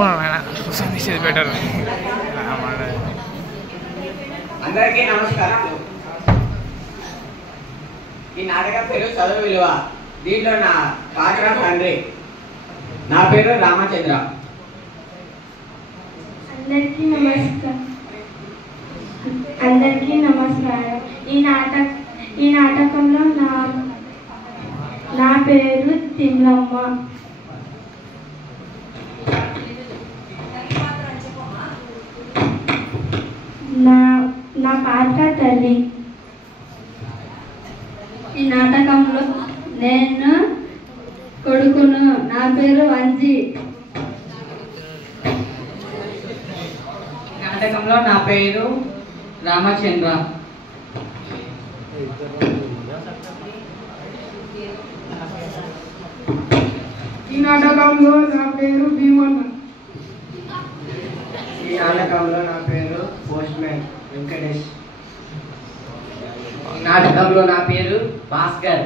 Better. అందరికీ నమస్కారం. ఈ నాటకం పేరు చదువు విలువ. దీంట్లో నా పాత్ర తండ్రి. నా పేరు రామచంద్ర. అందరికీ నమస్కారం. ఈ నాటకంలో నా పేరు తిమ్మమ్మ. నా పాత్ర తల్లి. ఈ నాటకంలో నేను కొడుకును. నా పేరు వంజి. నాటకంలో నా పేరు రామచంద్ర. ఈ నాటకంలో నా పేరు భీమన్న. ఈ నాటకంలో నా పేరు పోస్ట్మ్యాన్ వెంకటేష్. ఈ నాటకంలో నా పేరు భాస్కర్.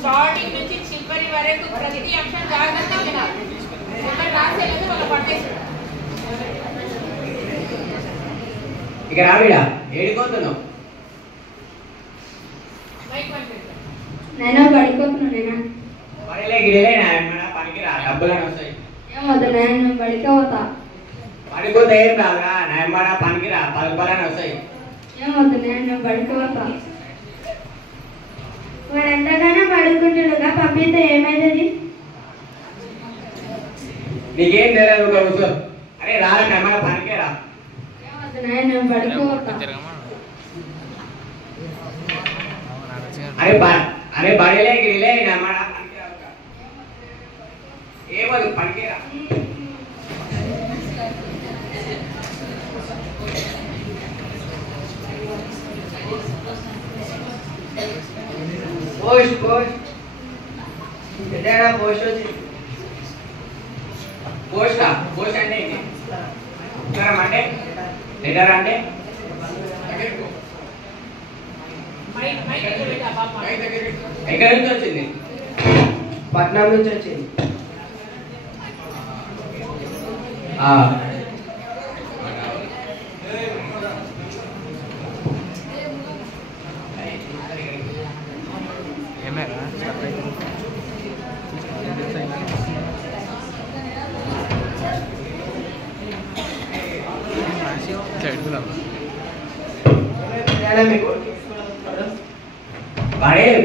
స్టార్టింగ్ నుంచి చివరి వరకు ప్రతి అంశం జాగ్రత్తగా వినాలి. ఒకటి రాసేది మనం పట్టేసి ఇక రావిడా ఏడిపోతున్నావు? నేను పడిపోతున్నాను. పనిలే గిడిలే నా పనికి రా, డబ్బులని వస్తాయి. ఏమవుతా నేను పడిపోతా. పడిపోతే ఏం రాదురా, నాయమ్మడ పనికి రా, 10 రూపాయలని వస్తాయి. ఏమవుతా నేను పడిపోతా. వాడు ఎంతగానో పడుకుంటుడుగా పంపిస్తే ఏమైతుంది? నీకేం తెలియదు కూర్చో. అరే రా నాయమ్మడ పనికే రా. ఏమవుతా నేను పడిపోతా. అరే బడిలే గిడిలే నాయమ్మడ పనికి రా. ఏమదు పనికే రా. పోస్ట్ పోస్ట్ ఎదేనా పోస్ట్ వచ్చి పోస్ట్ పోస్ట్ అంటే ఏంటి? ఉత్తరం అంటే లెటర్ అంటే ఎక్కడి నుంచి వచ్చింది? పట్నం నుంచి వచ్చింది.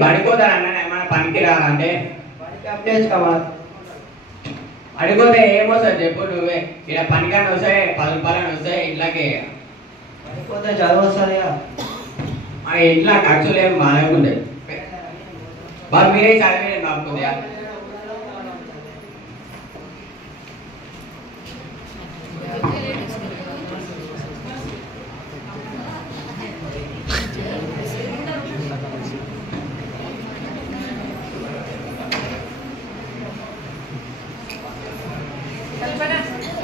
బడిపోతారు అన్న ఏమైనా పనికి రాలంటే అడిగిపోతే ఏమొస్తుంది చెప్పు నువ్వే. ఇలా పనికాని వస్తాయి, 10 రూపాయలని వస్తాయి. ఇంట్లోకి పడిపోతే చదువు వస్తుంది. మన ఇంట్లో ఖర్చులు ఏమి బాగాలేకుంటాయి. బాబు మీరే చదివే బాగుంది.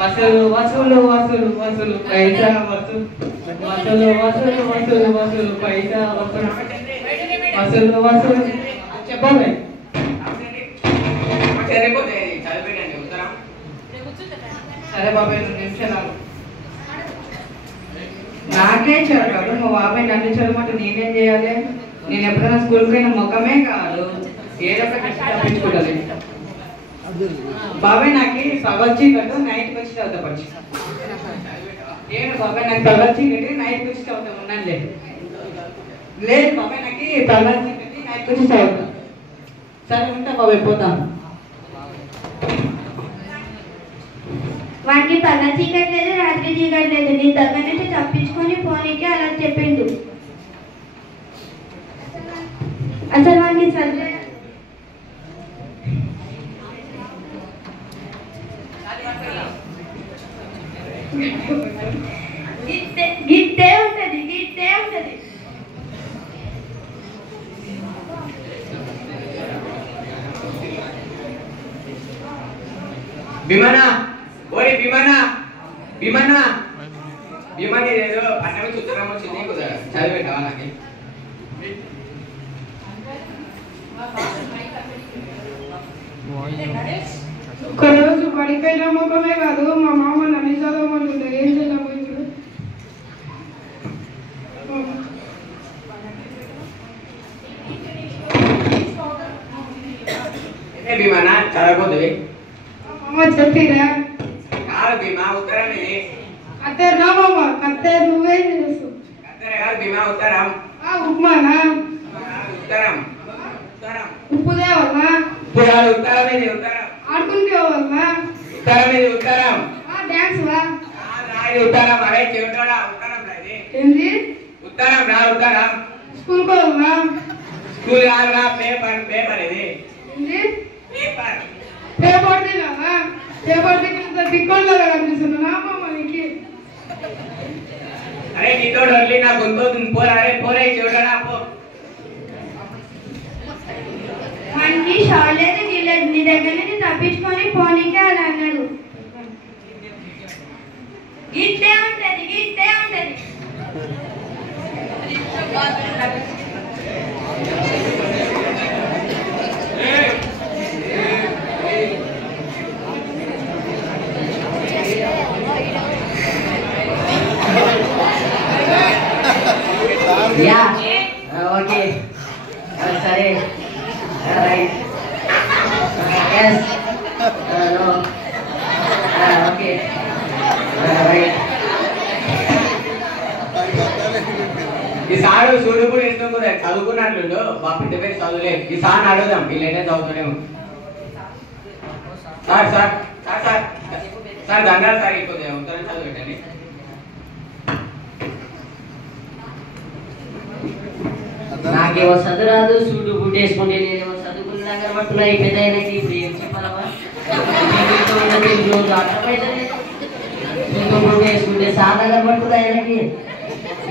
వసూలు వసూలు వసూలు వసూలు పైసా వసూలు వసూలు వసూలు వసూలు వసూలు పైసా వసూలు వసూలు వసూలు చెప్పాలి. సరే బాబాయ్ 2 నిమిషాలు. నాకే చదవడు మా బాబాయ్ నన్ను చదవమంటే నేనేం చేయాలి? నేను ఎప్పుడైనా స్కూల్కి అయిన ముఖమే కాదు, ఏదో ఒకటి తప్పించుకుంటాను. బాబాయ్ నాకు పగొచ్చి కట్టు, నైట్కి వచ్చి చదువుతా పచ్చి. ఏడు బాబాయ్ నాకు పగొచ్చి కట్టి నైట్కి వచ్చి చదువుతా. ఉన్నాను లేదు బాబాయ్ నాకు పగొచ్చి కట్టి నైట్కి వచ్చి చదువుతా. సరే ఉంటా బాబాయ్, పోతాను. వాడికి పగ చీకట్లేదు, రాత్రి చీకట్లేదు. నీ దగ్గర నుంచి తప్పించుకొని పోనీకి అలా చెప్పిండు. అసలు వాడికి గిట్టే ఉంటది గిట్టే ఉంటది. భీమనా ఓరి భీమనా భీమనా భీమని ఏదో అన్నవి చూస్తున్నాం వచ్చింది కుదర చదివేటవా నాకు ఒకరోజు పడిపోయిన ముఖమే కాదు మా మామ నన్ను చదవమంటుండే ఏం చేయలేకపోయింది. భీమనా చదవబోతుంది మామ చెప్పిరా కాదు భీమా ఉత్తరం ఇది కత్తెర నా మామ కత్తెర నువ్వే తెలుసు. కత్తెర కాదు భీమా ఉత్తరం ఉప్మానా ఉత్తరం ఉత్తరం ఉప్పు తేవాలనా ఇప్పుడు కాదు ఉత్తరం ఇది ఉత్తరం ఆడుకుంటే వాళ్ళనా ఉత్తరం ఇది ఉత్తరం డాన్స్ వా ఇది ఉత్తరం అరే చెవిటోడా ఉత్తరం ఇది ఏంది ఉత్తరం రా ఉత్తరం స్కూల్ పోవాలనా స్కూల్ కాదురా పేపర్ పేపర్ ఇది ఏంది పేపర్ పేపర్ తినాలా పేపర్ తిన్న టిక్కోళ్ళగా కనిపిస్తున్నా నా మామ నీకు. అరే నీతో డొల్లి నా గొంతు పోరా అరే పోరే చెవిటోడా పో మనకి షాలేదు గిలేదు నీ దగ్గర నుంచి తప్పించుకొని పోనీకే అని అన్నాడు. గిట్టే ఉంటది గిట్టే ఉంటది. యా ఓకే సరే right yes no okay right ఈ సారు సూర్యుడు ఎందుకు చదువుకున్నట్లు మా పెద్ద పేరు చదువులే ఈ సార్ అడుగుదాం వీళ్ళైతే చదువుతూనేమో sir sir sir sir sir దండాలు సార్ అయిపోతే ఉత్తరం చదువు పెట్టండి నాకేమో చదువురాదు సూటు బూట్ వేసుకుంటే నేనేమో చదువుకున్నా కనబడుతున్నా ఈ పెద్ద ఆయనకి ఇప్పుడు ఏం చెప్పాలమ్మా రోజు అర్థమైతే సూటు బూట్ వేసుకుంటే సాదా కనబడుతుంది ఆయనకి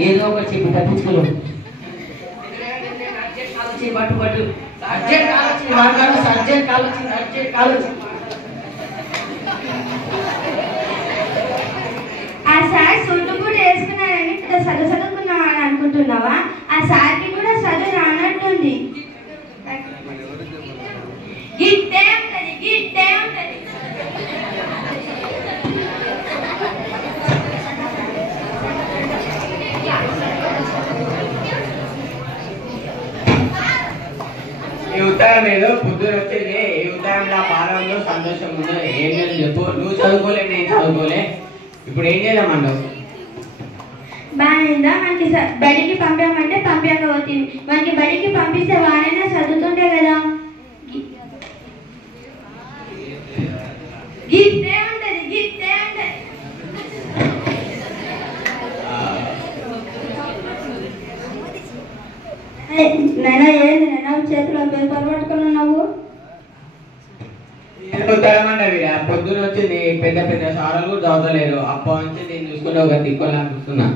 ఏదో ఒకటి చెప్పి తప్పించుకున్నాం పట్టు పట్టు అర్జెంట్ కాలొచ్చింది మాట్లాడు అర్జెంట్ కాలొచ్చింది అర్జెంట్ కాలొచ్చింది. ఆ సార్ సుట్టు కూడా వేసుకున్నారని చదువుకున్నావా అని అనుకుంటున్నావా? ఆ సార్కి కూడా చదువు రానట్టుంది. గిట్టే ఉంటది గిట్టే ఉంటది. ఈ ఉత్తరం ఏదో పొద్దున వచ్చింది ఈ ఉత్తరంలో పాలనలో సంతోషం ఉందో ఏం లేదు చెప్పు నువ్వు చదువుకోలే నేను చదువుకోలే ఇప్పుడు ఏం చేద్దామన్నావు బాగా మనకి బడికి పంపామంటే పంపకపోతుంది. మనకి బడికి పంపిస్తే వాడైనా చదువుతుంటే కదా. గిట్టే ఉంటది గిట్టే ఉంటది. నైనా ఏంది నైనా చేతిలో పేపర్ పట్టుకుని ఉన్నావు? ఉత్తరం అన్నవి పొద్దున వచ్చింది పెద్ద పెద్ద సారాలు కూడా చదవలేరు అప్పటి నుంచి నేను చూసుకుంటే ఒక దిక్కులా చూస్తున్నా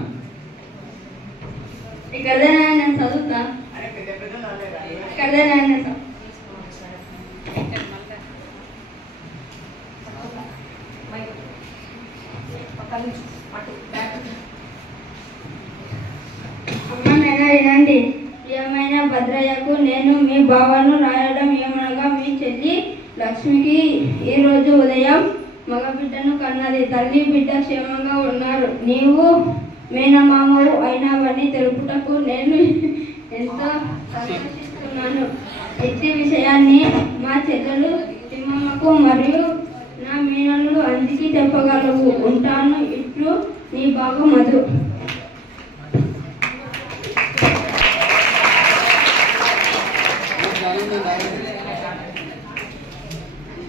ఇక్కడదేనా నేను చదువుతా ఇక్కడదేనా నేను అమ్మనైనా వినండి. ఏమైనా భద్రయ్యకు నేను మీ బావను రాయడం ఏమనగా మీ చెల్లి లక్ష్మికి ఈరోజు ఉదయం మగబిడ్డను కన్నది. తల్లి బిడ్డ క్షేమంగా ఉన్నారు. నీవు మేనమామవు అయినావని తెలుపుటకు నేను ఎంతో సంతోషిస్తున్నాను. ఇట్టి విషయాన్ని మా చెల్లెలు తిమ్మమ్మకు మరియు నా మీనలు అందుకి చెప్పగలవు. ఉంటాను. ఇట్లు నీ బావ మధు.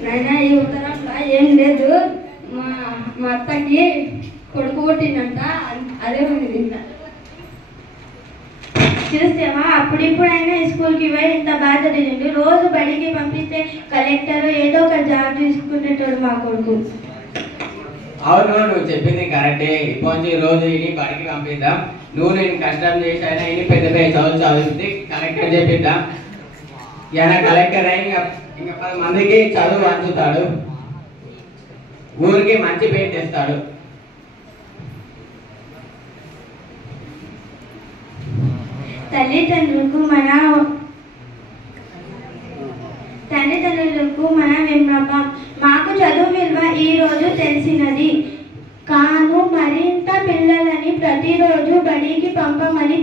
నాయన ఈ ఉత్తరంలో ఏం లేదు. మా అత్తకి కొడుకు పుట్టిందంట. అదే ఉంది ఇంత చూస్తేమా అప్పుడిప్పుడైనా స్కూల్కి పోయి ఇంత బాధ తెలియదు. రోజు బడికి పంపిస్తే కలెక్టర్ ఏదో ఒక జాబ్ తీసుకునేటోడు మా కొడుకు. అవును నువ్వు చెప్పింది కరెక్టే. ఇప్పటి రోజు ఇని బడికి పంపిద్దాం. నువ్వు నేను కష్టం చేసైనా ఇని పెద్ద పెద్ద చదువు చదివితే కలెక్టర్ చెప్పిద్దాం. ఈయన కలెక్టర్ అయి ఇంకా 10 మందికి చదువు అంచుతాడు, ఊరికి మంచి పేరు తెస్తాడు. తల్లిదండ్రులకు మన విన్నపం. మాకు చదువు విలువ ఈ రోజు తెలిసినది కాను మరింత పిల్లలని ప్రతిరోజు బడికి పంపమని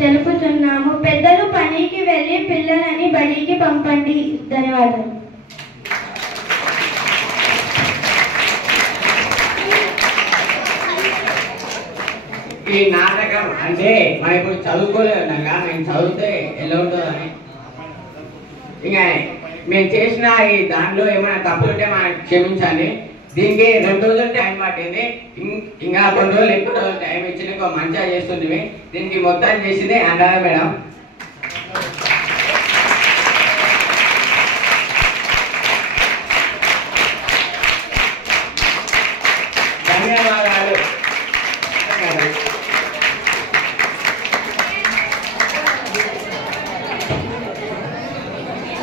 తెలుపుతున్నాము. పెద్దలు పనికి వెళ్ళి పిల్లలని బడికి పంపండి. ధన్యవాదాలు. ఈ నాటకం అంటే మనం ఇప్పుడు చదువుకోలేదు నేను చదివితే ఎలా ఉంటుందని. ఇంకా మేము చేసిన ఈ దాంట్లో ఏమైనా తప్పులుంటే మనం క్షమించండి. దీనికి 2 రోజులు టైం పట్టింది. ఇంకా కొన్ని రోజులు ఎక్కువ రోజులు టైం ఇచ్చింది. మంచిగా చేస్తుంది. దీనికి మొత్తం చేసింది అనురాధ మేడం. ధన్యవాదాలు.